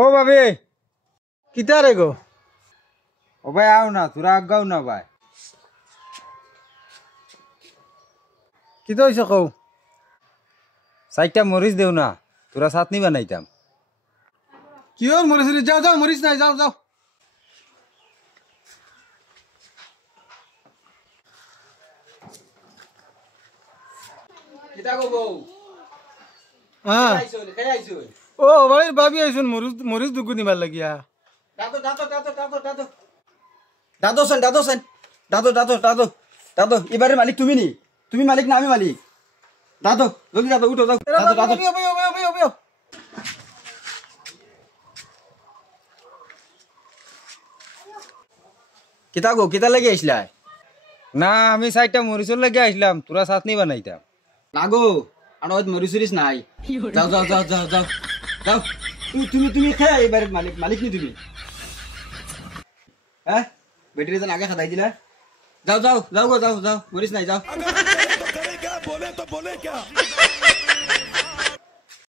ও ভাবি কিতা রে গো? ও ভাই আও না, তোরা আগাও না ভাই। কিতা হইছে কও? চারটা মরিচ দেও না, তোরা চাটনি বানাইতাম। কিয়র মরিচ? যাও যাও, মরিচ নাই, যাও যাও। কিতা গো বউ? হ্যাঁ খাই আইছো। ও বাড়ির ভাবি আইসুন মরিচ মরিচ দুগু নিবার লাগিয়া। দাদো দাদো দাদো দাদো দাদো দাদো সেন দাদো সেন দাদো দাদো দাদো দাদো, এবারে মালিক তুমি নি? তুমি মালিক না আমি মালিক? দাদো জলদি দাদো, উঠো দাও দাদো দাদো। কিতা গো, কিতা লাগে আইসলা? না আমি চারটা মরিচর লাগে আইসলাম, তোরা চাটনি বানাইতাম। না গো, আমার মরিচ উরিচ নাই। যাও যাও যাও যাও যাও যাও, তুমি তুমি খেয়ে এবারে মালিক মালিক নি তুমি? হ্যাঁ বেটারি যেন আগে খাতাই দিলা। যাও যাও যাও গো, যাও যাও, মরিচ নাই, যাও।